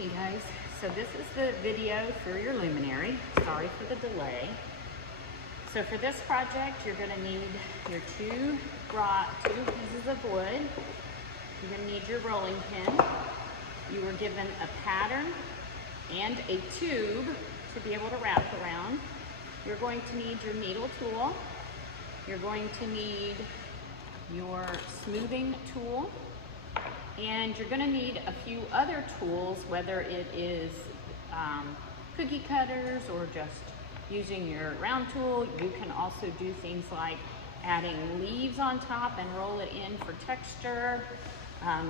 Hey guys, so this is the video for your luminary. Sorry for the delay. So for this project, you're going to need your two pieces of wood. You're going to need your rolling pin. You were given a pattern and a tube to be able to wrap around. You're going to need your needle tool. You're going to need your smoothing tool. And you're going to need a few other tools, whether it is cookie cutters or just using your round tool. You can also do things like adding leaves on top and roll it in for texture,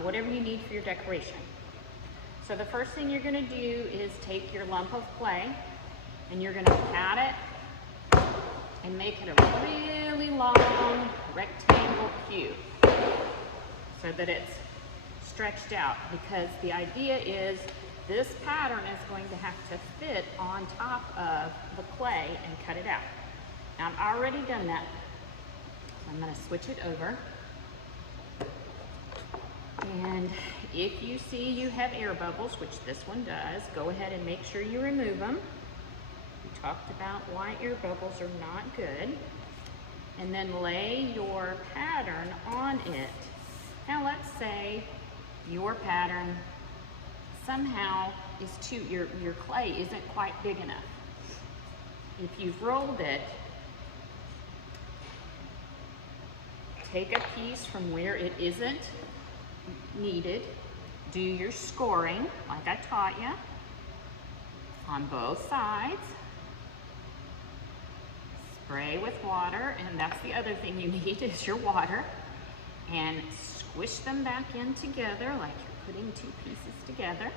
whatever you need for your decoration. So the first thing you're going to do is take your lump of clay and you're going to pat it and make it a really long rectangle cube so that it's stretched out, because the idea is this pattern is going to have to fit on top of the clay and cut it out. Now I've already done that, so I'm going to switch it over. And if you see you have air bubbles, which this one does, go ahead and make sure you remove them. We talked about why air bubbles are not good. And then lay your pattern on it. Now let's say your pattern somehow is your clay isn't quite big enough. If you've rolled it, take a piece from where it isn't needed, do your scoring like I taught you on both sides, spray with water, and that's the other thing you need is your water, and squish them back in together like you're putting two pieces together.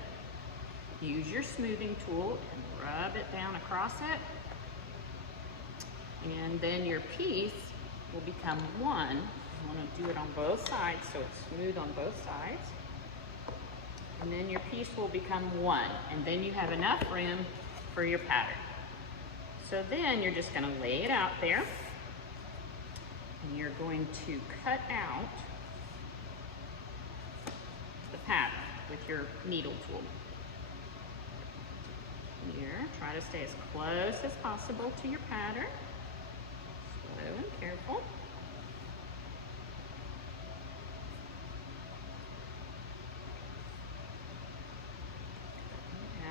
Use your smoothing tool and rub it down across it. And then your piece will become one. You want to do it on both sides so it's smooth on both sides. And then your piece will become one. And then you have enough room for your pattern. So then you're just going to lay it out there. And you're going to cut out the pattern with your needle tool. Here, try to stay as close as possible to your pattern. Slow and careful.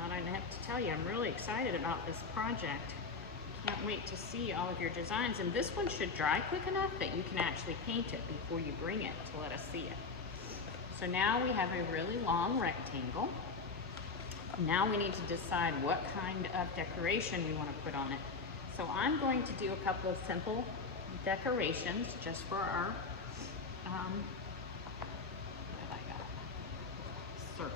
And I have to tell you, I'm really excited about this project. Can't wait to see all of your designs. And this one should dry quick enough that you can actually paint it before you bring it to let us see it. So now we have a really long rectangle. Now we need to decide what kind of decoration we want to put on it. So I'm going to do a couple of simple decorations just for our, what have I got? Circles.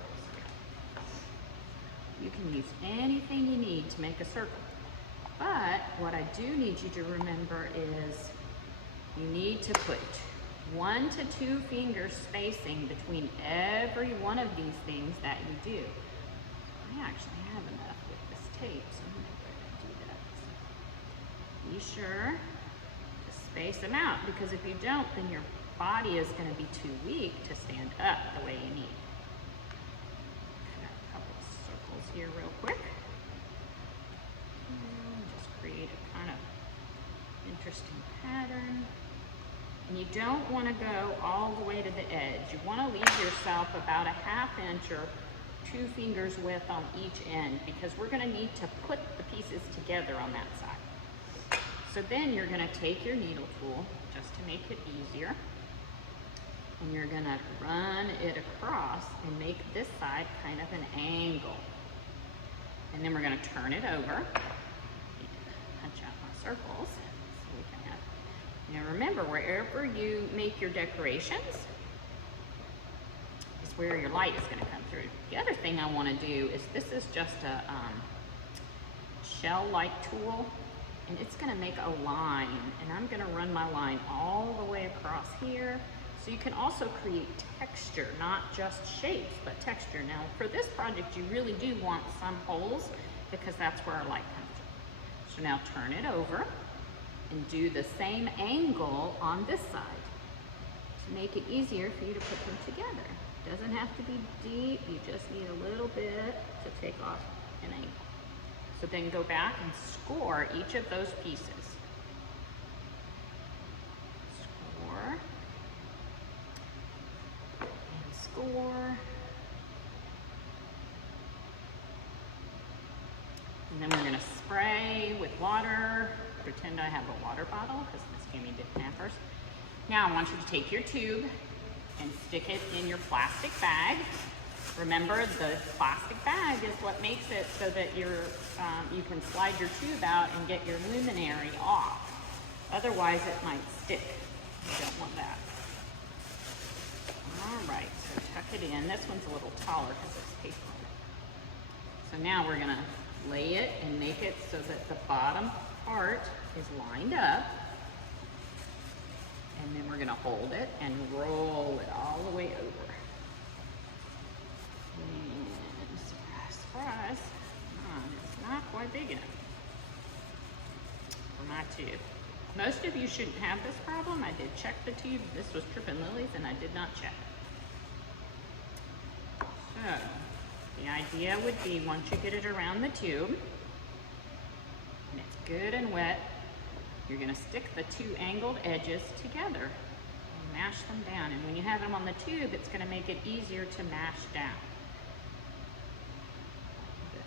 You can use anything you need to make a circle. But what I do need you to remember is you need to put 1 to 2 fingers spacing between every one of these things that you do. I actually have enough with this tape, so I'm going to go ahead and do that. Be sure to space them out, because if you don't, then your body is going to be too weak to stand up the way you need. Cut out a couple of circles here real quick. And just create a kind of interesting pattern. And you don't want to go all the way to the edge. You want to leave yourself about a 1/2 inch or 2 fingers width on each end, because we're going to need to put the pieces together on that side. So then you're going to take your needle tool, just to make it easier, and you're going to run it across and make this side kind of an angle. And then we're going to turn it over. Punch out my circles so we can have. Now remember, wherever you make your decorations is where your light is going to come through. The other thing I want to do is, this is just a shell-like tool, and it's going to make a line, and I'm going to run my line all the way across here. So you can also create texture, not just shapes, but texture. Now for this project, you really do want some holes, because that's where our light comes from. So now turn it over and do the same angle on this side. to make it easier for you to put them together. Doesn't have to be deep, you just need a little bit to take off an angle. So then go back and score each of those pieces. Score, and score. And then we're gonna spray with water. Pretend I have a water bottle, because Miss Tammy did Pampers. Now I want you to take your tube and stick it in your plastic bag. Remember, the plastic bag is what makes it so that you can slide your tube out and get your luminary off. Otherwise, it might stick. You don't want that. All right, so tuck it in. This one's a little taller because it's paper. So now we're gonna lay it and make it so that the bottom part is lined up. And then we're gonna hold it and roll it all the way over. And surprise, surprise, it's not quite big enough for my tube. Most of you shouldn't have this problem. I did check the tube. This was tripping lilies and I did not check. So, the idea would be once you get it around the tube, and it's good and wet, you're gonna stick the two angled edges together and mash them down. And when you have them on the tube, it's gonna make it easier to mash down. Like this.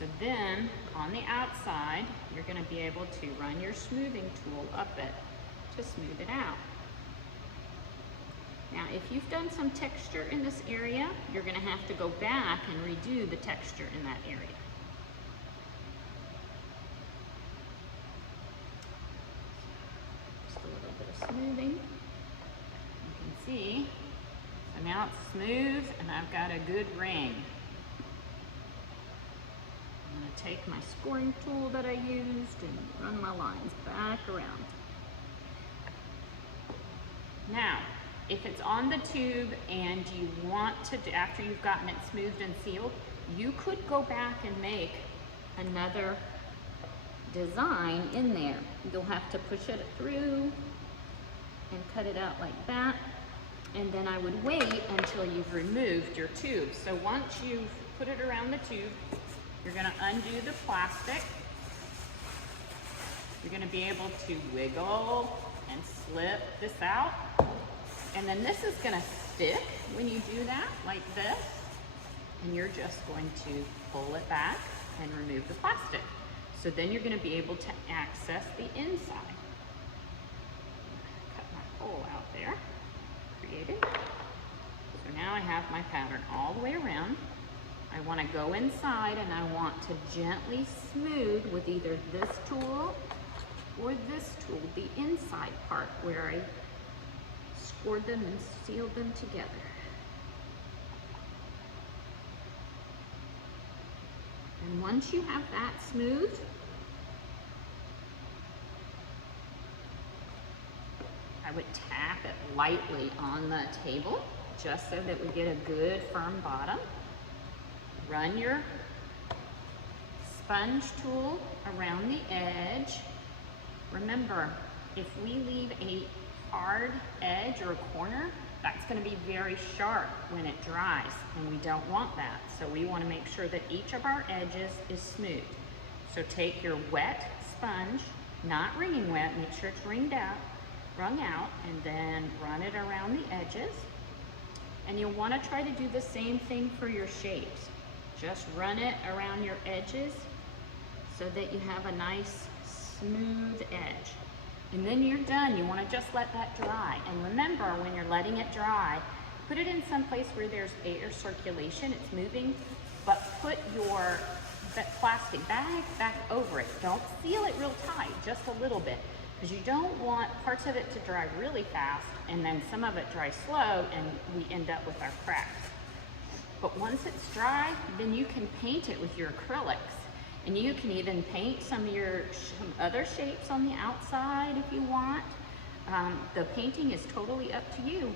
So then, on the outside, you're gonna be able to run your smoothing tool up it to smooth it out. Now, if you've done some texture in this area, you're gonna have to go back and redo the texture in that area. Smoothing. You can see, so now it's smooth and I've got a good ring. I'm going to take my scoring tool that I used and run my lines back around. Now, if it's on the tube and you want to, after you've gotten it smoothed and sealed, you could go back and make another design in there. You'll have to push it through and cut it out like that, and then I would wait until you've removed your tube. So once you've put it around the tube, you're gonna undo the plastic. You're gonna be able to wiggle and slip this out, and then this is gonna stick when you do that, like this, and you're just going to pull it back and remove the plastic. So then you're gonna be able to access the inside. Hole out there, created. So now I have my pattern all the way around. I want to go inside and I want to gently smooth with either this tool or this tool, the inside part where I scored them and sealed them together. And once you have that smooth, I would tap it lightly on the table just so that we get a good firm bottom. Run your sponge tool around the edge. Remember, if we leave a hard edge or a corner, that's going to be very sharp when it dries, and we don't want that. So we want to make sure that each of our edges is smooth. So take your wet sponge, not wringing wet, make sure it's wrung out, and then run it around the edges. And you'll want to try to do the same thing for your shapes. Just run it around your edges so that you have a nice smooth edge. And then you're done. You want to just let that dry. And remember, when you're letting it dry, put it in some place where there's air circulation, it's moving, but put your plastic bag back over it. Don't seal it real tight, just a little bit, because you don't want parts of it to dry really fast and then some of it dry slow and we end up with our cracks. But once it's dry, then you can paint it with your acrylics. And you can even paint some other shapes on the outside if you want. The painting is totally up to you.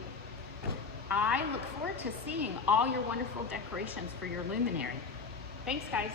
I look forward to seeing all your wonderful decorations for your luminary. Thanks, guys.